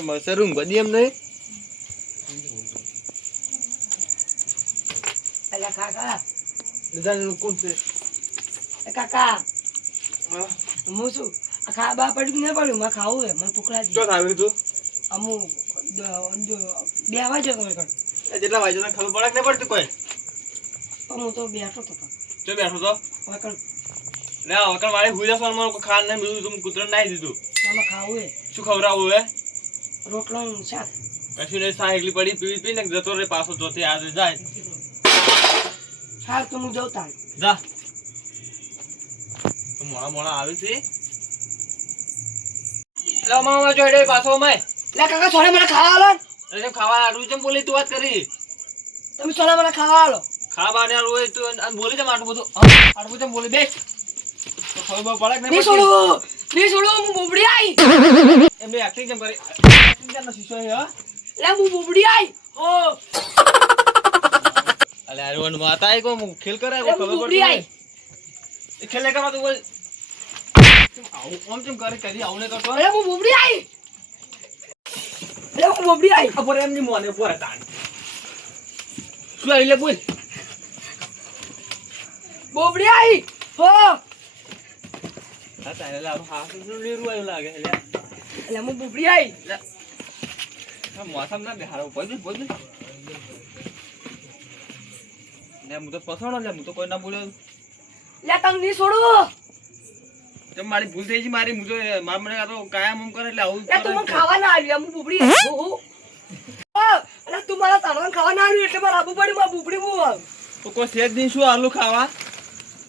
મસરું ગદી એમ નહીં અલ્યા કાકા દાદાનું કોણ છે કાકા હા હું શું આ ખાવા પડ્યું ને પડ્યું મારે ખાવું હે મને ભૂખલા ચો આવી તું અમુ 2 વાગે તમે કર જેટલા વાગ્યા ખબર પડે કે નહીં પડતી કોઈ હું તો બેઠો તો ચો બેઠો તો વકણ લે વકણ વાળી હુઈ જવાનું મને ખાન ને બીજું તું કૂતરા નાઈ દીધું મારે ખાવું હે શું ખવડાવું હે રોટલો ને શાક કશું નહીં સા એકલી પડી પી ને જતો રે પાછો જોથી આજે જાય શાક તો હું જઉં તાર જા તો મોડા મોડા આવે છે લે મામા જોડે પાછો મેં લે કાકા છોડે મને ખાવા આલો એટલે ખાવા આડું જેમ બોલી તું વાત કરી તમે છોડે મને ખાવા આલો ખાવા ને રોય તું બોલી જમ આટલું બધું આટલું જેમ બોલી બેસ તો ખબર પડે કે નહીં છોડું હું બોબડી આઈ એમને એક્ટિંગ કેમ કરી એક્ટિંગ કેમ શીશો હે લે હું બોબડી આઈ હો અલે આરવન માતા આઈ કો ખેલ કરાય કો હું ખબર બોબડી આઈ પડતી ખેલે કરા તું બોલ આવું કોમ કેમ કરે કરી આવું ને કરતો લે હું બોબડી આઈ લે હું બોબડી આઈ ખબર એમ ની મોને પોરે તાણ શું આઈ લે બોલ બોબડી આઈ હો હા તારે લા હા શું લેરું આયું લાગે લે લે હું બોબડી આઈ હા મોસમ ના બેહારો બોલ ને હું તો પસણો લે હું તો કોઈ ના બોલ્યો લે તને નહીં છોડું તો મારી ભૂલ થઈ ગઈ મારી મુજો માર મને આ તો કાયમ એમ કરે એટલે આવું લે તું મને ખાવા ના આવ્યું હું બોબડી આઈ હો અરે તું મારા તાળવાન ખાવા ના આવ્યું એટલે મારે આબુ પડી મારા બોબડી હું તો કોઈ સેજ નહીં શું આલુ ખાવા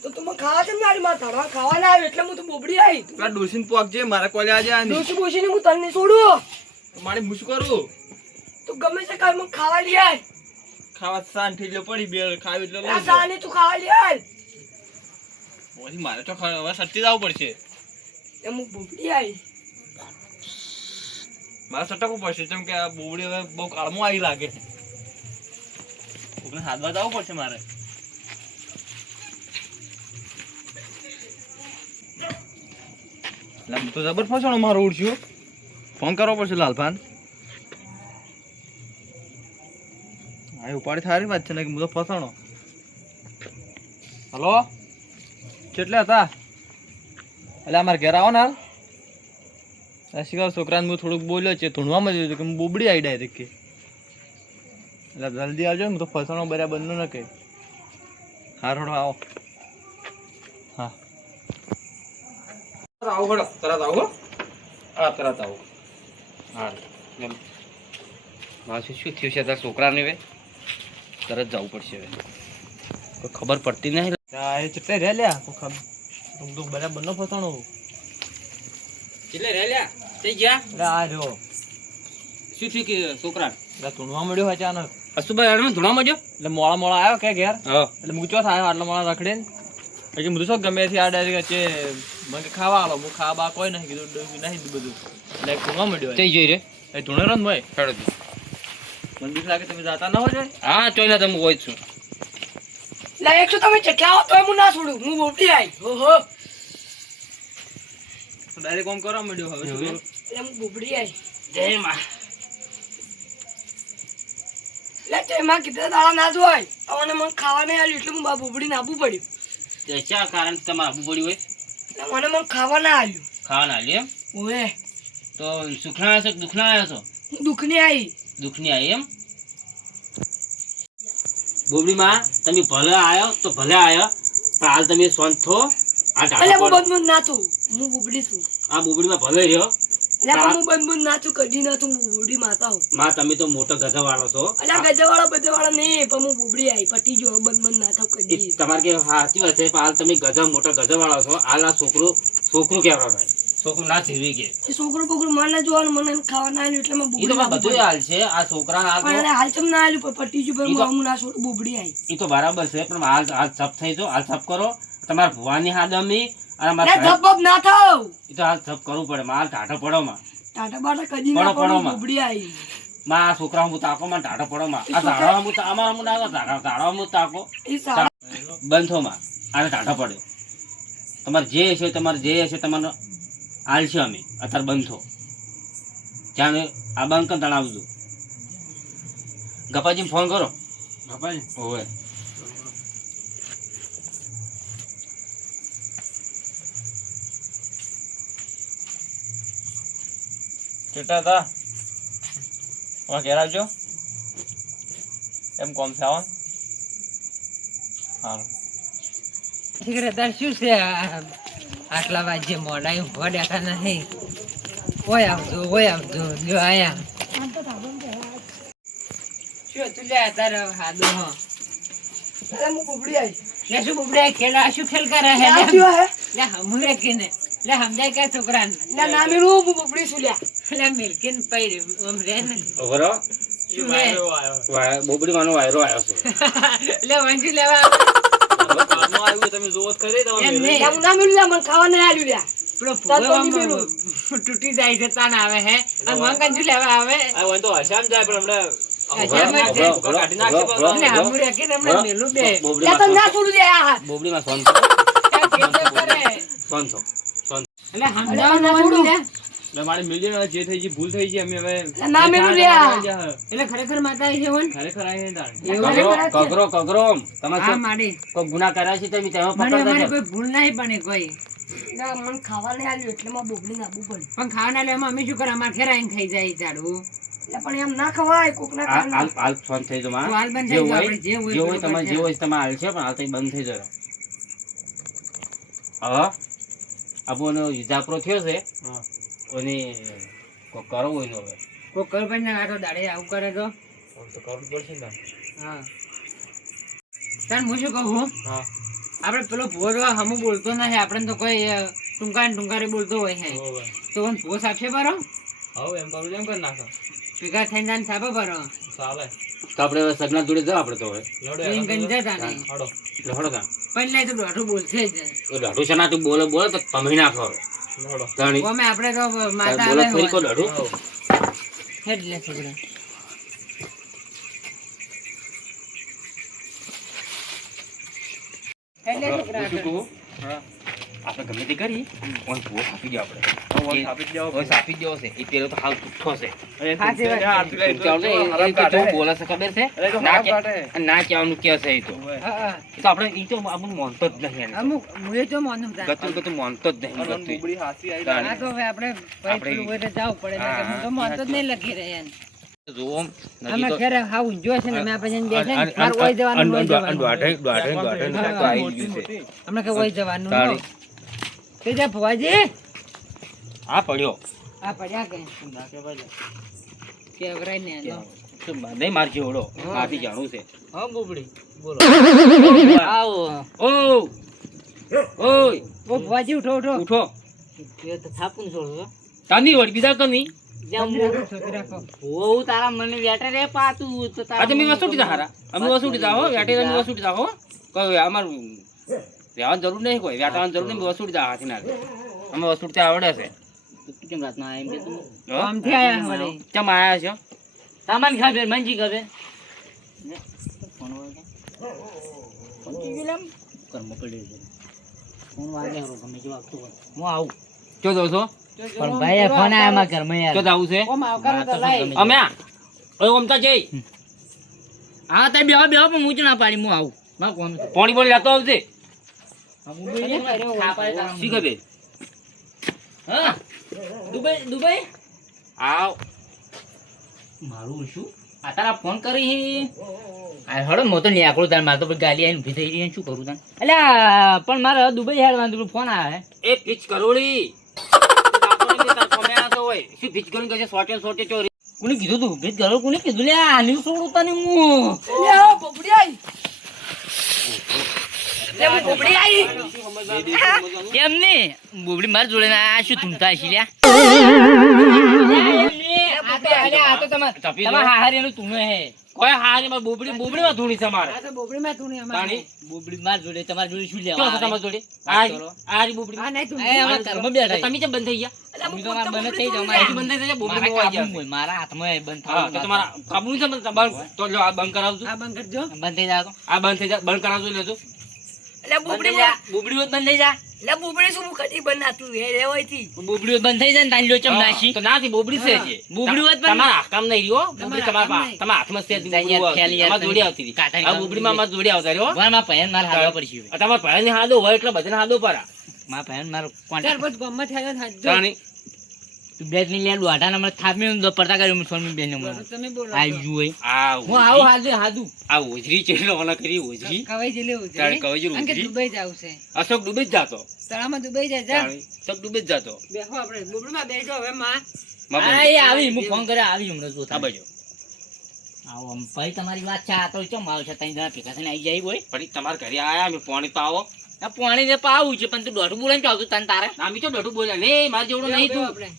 તો તું મને ખાવા કેમ ના આવ્યું મારા તાળવાન ખાવા ના આવ્યું એટલે હું તો બોબડી આઈ પેલા ડોસીન પોક જે મારા કોલે આજે આની ડોસી બોસીને હું તને નહીં છોડું તો મારી મુશ કરું તું ગમે છે કાલ મને ખાવા લઈ આય ખાવા શાંત થઈ ગયો પડી બે ખાવી એટલે આ લઈ સાની તું ખાવા લઈ આય ઓય મારે તો હવે સટ્ટી જવું પડશે એમ હું બોબડી આઈ મારે સટકવું પડશે કેમ કે આ બોવડી હવે બહુ કાળમો આવી લાગે ઓને હાથવા જવું પડશે મારે લામ તો જબર ફસાણો મારો ઉડ્યો ફોન કરવો પડશે લાલભાન આ ઉપાડી થારી વાત છે ને કે હું તો ફસાણો હલો કેટલે હતા એટલે અમારે ઘેર આવો ને હાલ શિકાર છોકરાને હું થોડુંક બોલ્યો છે ધૂણવામાં જ કે હું બોબડી આવી ડાયરેક્ટ કે એટલે જલ્દી આવજો ને તો ફસાણો બરાબર ન કહે હા થોડો આવો હા આવો ઘડો તરત આવો હા તરત આવો હા માસી શું થયું છે તારા છોકરાને હવે તરત જવું પડશે હવે કોઈ ખબર પડતી નહીં એ ચેટલે રે લ્યા કોઈ ખબર તો બરાબર ન ફસાણો એટલે રે લ્યા થઈ ગયા અરે આ રહ્યો શું થયું કે છોકરા એટલે ધૂણવા મળ્યો અચાનક અશુભાઈ ધૂણવા મળ્યો એટલે મોડા મોડા આવ્યો કે ઘેર એટલે મૂચો થાય આટલા મોડા રખડે ને પછી બધું શું ગમે છે આ ડાયરેક્ટ છે મને ખાવા આલો હું ખાવા કોઈ નહીં કીધું નહીં બધું એટલે ધૂણવા મળ્યો થઈ જઈ રે એ ધૂણે રન ભાઈ ખેડો મને બીક લાગે તમે જાતા ના હોય હા ચોઈલા તમે હોય છું લે એક તો તમે જેટલા હો તો હું ના છોડું હું બોબડી આઈ ઓહો ડાયરેક્ટ કોમ કરવા મળ્યો હવે એટલે હું બોબડી આઈ જય માં લે તે માં કીધા દાડા ના જ હોય તમને મને ખાવા નહીં આવ્યું એટલે હું બા બોબડી નાબુ પડ્યું શા કારણ તમારે આપવું પડ્યું હોય એટલે મને ખાવા ના આવ્યું ખાવા ના લે ઓએ તો સુખના આવ્યો છો દુખના આવ્યો છો હું દુઃખની આઈ દુઃખની આવી એમ બોબડી માં તમે ભલે આવ્યો તો ભલે આવ્યો પણ હાલ તમે શાંત થો આ એટલે હું બંધ ના છું હું બોબડી છું આ બોબડીમાં ભલે રહ્યો એટલે પણ હું બંધ ના છું કદી ના છું હું બોબડી માતા હું માં તમે તો મોટો ગધાવાળો છો એટલે ગજવાળા બધેવાળા નહીં પણ હું બોબડી આઈ પટી જો બંધ ના થાવ કદી તમારે કે સાચી વાત છે પણ હાલ તમે ગધા મોટા ગધાવાળો છો હાલ આ છોકરું કેવા ભાઈ છોકરું ના થીવી કે એ છોકરો પકડું મને જોવાનું મને ખાવા ના આવ્યું એટલે મેં ઈ તો બોબડી બધું હાલ છે આ છોકરા હાલ પણ હાલ ચમ ના આવ્યું પણ પટી જો હું ના છોડ બોબડી આઈ ઈ તો બરાબર છે પણ હાલ સપ થઈ જો હાલ સપ કરો તમારા ભુવાની હાદમી અને લે મારા ધપ ના થાવ ઈ તો હાલ સપ કરવું પડે માલ ટાઢો પડો માં ટાટા બાટા કદી ના પડો, પડો માં. બોબડી આઈ માં આ છોકરા હું તાકો માં ટાઢો પડો માં આ ધાડવા હું અમારા હું ના ધાડવા હું તાકો એ સારા બંધો માં આને ટાઢો પડે તમારે જે હશે તમારે હાલ છે અમે અત્યારે બંધો ચાને આ બંક તણાવજો ગપાજી ફોન કરો ગપાજી ઓવે કેટલા હતા હવે ઘેર આવજો એમ કોમ છે આવો હારું શું છે આટલા વાગ્યે મોડા ઉભા બેઠા નહીં ઓય આવજો જો આયા શું તું લે તારે હાદો હો અરે હું બુબડી આવી લે શું બુબડે ખેલા શું ખેલ કરે હે આ કેવા હે લે હમરે કેને લે સમજાય કે છોકરાને ના ના મેરું હું બુબડી છું લ્યા લે મિલકીન પૈર ઓમ રે ને ઓવરો શું હે બોબડી માનો વાયરો આવ્યો છે લે વંજી લેવા કામમાં આવ્યું તમે જોવો જ ખરી તમે એમ નહીં. ના ના મેરું લ્યા મને ખાવા નહીં આલ્યું લ્યા પેલો તાર તો ફુગો નહીં મેલું. તૂટી જાય છે તાન આવે હે અને મંગન શું લેવા આવે આ વન તો હશામ જાય પણ હમણાં હશામ જ છે. કાઢી નાખશે પણ લે હમરે કેને હમણાં મેલું બે લ્યા તને ના છોડું લ્યા બોબડીમાં સોન કરે સોન છો એટલે સમજાવવાનું છોડું લે એટલે મારી મિલિયન જે થઈ ગઈ ભૂલ થઈ ગઈ અમે હવે ના મેલું લ્યા એટલે ખરેખર માતા છે વન ખરેખર આ નહીં તાણ. કગરો તમે હા માડી કોઈ ગુના કર્યા છે તમે તેમાં મને પકડતા અમારી જાઓ. કોઈ ભૂલ નહીં બને કોઈ ના મને ખાવા નહીં આલ્યું એટલે માં બુબડી નાબુ પડ્યું પણ ખાવાના લેવામાં અમે શું કરે અમારે ઘેર આવીને ખાઈ જાય ઝાડવું એટલે પણ એમ ના ખવાય કોક ના હાલ ફોન થઈ જાવ માં. તો હાલ બંધ જે થઈ જાવ હોય આપણે, જે હોય જે હોય બરોબર તમારે છે. જે હોય તમે હાલ છે પણ હાલ તો બંધ થઈ જશે હા આપણને જાપરો થયો છે હા. અને કોઈ કરો હોય નો હવે કોઈ કર પણ ના આટો દાડે આવું કરે તો હવે તો કરવું જ પડશે ને તાણ. હા તાન હું શું કહું હા આપણે પેલો ભૂવો હમું બોલતો નથી આપણે તો કોઈ ટૂંકારે બોલતો હોય છે બરોબર. તો મને ભૂવો આપશે બરો હવે એમ કરું એમ કરી નાખો ભેગા થઈને તાને સાપે બરો ચાલે તો આપણે હવે સગના જોડે જાવ આપણે તો હવે લડો એમ કરીને હેડો. જતા નહીં હડો. લહડો તા પણ લે તો દોઢું બોલશે જ એ લહડું છે ના તું બોલે બોલે તો તમે ના ખરો લડો. તાણી અમે આપણે તો માતા બોલે આવે ફરી કો હોય. લહડું હેડ લે છોકરા હેડ લે છોકરા શું કહું? હા. આપણે ગમે તે કરી ઓન ભૂવો આપી દો આપણે હવે આપી જ દેવો ઓય આપી દેવો છે એ પેલો તો હાવ તુઠ્ઠો છે સાચી વાત. હા, પેલા એ તો ચાલો, એ હરામ તો કાઢે. કેવું બોલે છે ખબર છે અરે તો ના હરામ કે- કાઢે. ના કહેવાનું કે છે એ તો ઓવે. હા, હા. એ તો આપણે એ તો આપણને માનતો જ નહીં એને. અમુક હું એ તો માનું તાન. ગતું માનતો જ નહીં અને ગતું. બુબડી હાસી આવી તાણ. આ તો હવે આપણે આપણે- પેલું હોય તો જાવું પડે હા, નકર હું તો માનતો જ નહીં લખી રહ્યા જુઓ આમ, નજીક અમે તો- ઘરે હાવ ઊંઝો છે ને અમે આપણે જઈને બેસે ને અન- મારે ઓય જવાનું ઓય જવાનું. દોઢે હા, તો આવી ગયું છે. હમણાં કે ઓય જવાનું તાળી. હો. તે જા ભુવાજી આ પડ્યો આ પડ્યા કે વરાય ને લો. તો નહીં મારજો ઓળો માથી જાણું છે હા બુબડી બોલો આવો ઓ ઓય ઓ ભુવાજી ઉઠો ઉઠો ઉઠો એ તો થાપું છોડો તાની વળી બીજા કની ઓ તારા મને વેટે રે પાતું તો આ તમે વસુટી જા હારા અમે વસુટી જા હો વેટેરાની વસુટી જા હો કોઈ અમાર રહેવાની જરૂર નહીં કોઈ વેટાવાની જરૂર નહીં વસુટી જા હાથી ના અમે વસુટી આવડે છે કેમ રાતના આયા એમ કે તું હો? આમથી આયા વળી કેમ આયા છે સામાન ખાબે મંજી ખાબે હું આવું ચો જાવ છો પણ ભાઈ ફોન આયા માં ઘરમાં યાર ચો જાવું છે ઓમ આવકાર તો લાઈ અમે ઓય ઓમતા જઈ હા તે બેહો બેહો પણ હું જ ના પાડી હું આવું માં કોણ પાણી બોલી લેતો આવજે છે શી ખબર હા દુબઈ દુબઈ આવ મારું શું આ તારા ફોન કરી આ હળો મો તો નીકળું તાર માર તો પછી ગાલી આવીને ઊભી થઈ રહી શું કરું તાન અલ્યા પણ મારે દુબઈ હેડવાનું ફોન આવે એ પીચ કરોડી શું પીચ કરોડી કહે છે સોટે સોટે ચોરી કોને કીધું તું ભેદ કરો કોને કીધું લે આની છોડું તને હું લ્યા બુબડી આવી લે હું બુબડી આવી કેમ ને બોબડી માર જોડે આ શું ધૂમતા છે લ્યા આ તો તમાર હાહારીનું તું હે કોઈ હારી માં બોબડી બોબડી માં ધૂણી છે મારે આ તો બોબડી માં તું ને તાણી બોબડી માર જોડે તમાર જોડે શું કેવો છે તમારી જોડે આરી બોબડી આ નહીં તું અમાર ઘરમાં બેઠા તમે કેમ બંધ થઈ ગયા અમે તો આ બંધ થઈ જાવ અહીંથી બંધ થઈ જાય બોબડી માં આવી ગયા મારા હાથમાં બંધ હા તો તમારા કાબુ છે બંધ તો લો આ બંધ કરાવજો આ બંધ કરજો બંધ થઈ જાવ આ બંધ થઈ જાય બંધ કરાવજો લેજો એટલે બંધ બુબડી થઈ જા બુબડી હોત બંધ થઈ જા એટલે બુબડી શું હું કદી બંધ નાતું રેવાય થી બુબડી હોત બંધ થઈ જાય ને તારી લોચમ નાશી તો નાથી બોબડી છે જે બુબડી હોત બંધ તમારા હાથમાં નહીં રહ્યો બોબડી તમારા તમારા હાથમાં છે તમારા જોડી આવતી હતી આ બોબડીમાં અમાર જોડી આવતા રહ્યો મારા ભયન માર હાલવા પડશે હવે. આ તમારા ભાઈને હાદો હોય એટલે બધાને હાદો પરા મારા ભયન મારો ચાર કોન્ટેક્ટ બસ ગમત થાય હાજો જાણી તું બેટ ની લે દોઢાના મને થાપી પડતા કર્યો સોનમી બેન તમે બોલો આવી જુએ આ હું આવું હાજે હાદું આ ઓજરી ચેલો ઓલા કરી ઓજરી કવાઈ જલે હું તારે કવજરું અંકે ઓજરી દુબઈ જાવ છે અશોક ડૂબી જ જાતો તળામાં દુબઈ જાય જા અશોક ડૂબી જ જાતો બેહો આપણે બુબડીમાં બેઠો હવે માં હા એ આવી હું ફોન કરે આવી હમણાં જો આ બાજુ આવો આમ ભાઈ તમારી વાત છે આ તો ચમ આવશે ત્રણ જણા ભેગા થઈને આવી જાય બોય પણ તમારા ઘરે આયા અમે પાણી તો આવો આ પાણી ને પાવું છે પણ તું દોઢું બોલે ને આવતું તને તારે ના તો દોઢું બોલ્યા લે માર જેવડો નહીં તું આપણે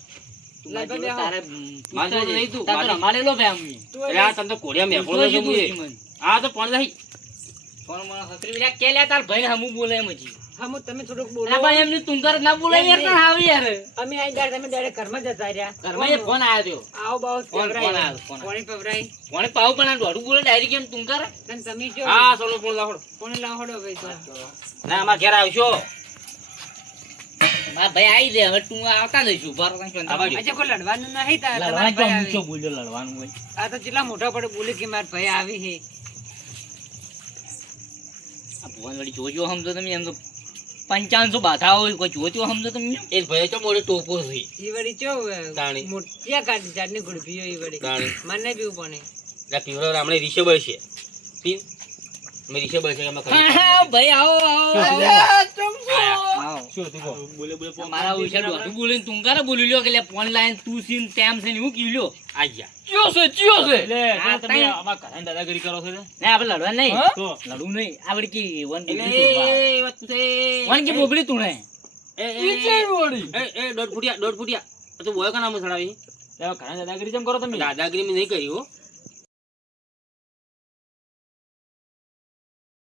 તું મારી જોડે તારે મારી જોડે નહીં તું. તારે તો રમાડેલો ભાઈ આમ અરે આ તને તો કોડિયા મેફોડો છે મુએ આ તો પણ નહીં ફોન મને હકરી વિલા કે લે તાર ભાઈ હમુ બોલે એમ જી હા હું તમે થોડુંક અલા બોલો ભાઈ એમની તુંકર ના બોલે યાર તાર આવી યાર અમે આઈ ડાયરેક્ટ તમે ડાયરેક્ટ ઘરમાં જતા રહ્યા ઘરમાં એ ફોન આવ્યો આવો બાવો ફોન આવ્યો ફોન પાણી પવરાઈ કોણે પાવ પણ આ દોઢું બોલે ડાયરેક્ટ એમ તુંકર તને તમે જો હા સોલો ફોન લાવડો પાણી લાવડો ભાઈ તો ના અમાર ઘરે આવશો મારા ભાઈ આવી દે હવે તું આવતા જઈશું બારો કંઈ આ બાજુ. આજે કોઈ લડવાનું નહીં તાર લડવાનું તમારા તો ભાઈ ઊંચો આવી. બોલ્યો લડવાનું હોય આ તો કેટલા મોટા પડે બોલે કે મારા ભાઈ આવી છે આ ભુવન વળી જોજો સમજો તમે એમ તો 5500 બાધા હોય કોઈ જોજો સમજો તમે એ ભાઈ તો મોડે ટોપો છે ઈ વળી ચો તાણી. મોટિયા કાઢી ચાટની ગુડભીઓ ઈ વળી તાણી. મને પીવું પડે આ પીવરો રામણે રિશેબલ છે પી મે રિશેબલ છે કે અમે હા, હા, ભાઈ આવો આવો આવો શું તું કહો બોલે બોલે મારા વિશે દોઢું બોલીને તું કારે બોલી લ્યો કે લે ફોન લાઈન તું સીન તેમ છે ને હું કી લ્યો આ ગયા ચિયો છે એટલે તમે અમાર ઘરે દાદાગીરી કરો છો ને ને આપણે લડવા નહીં તો લડવું નહીં આવડી કી વન એટલે એ વાત છે વન કી બોબડી તું ને દોઢ ફૂટિયા તો બોય કા નામ ચડાવી ઘણા દાદાગીરી જેમ કરો તમે દાદાગીરી મેં નહીં કરી હો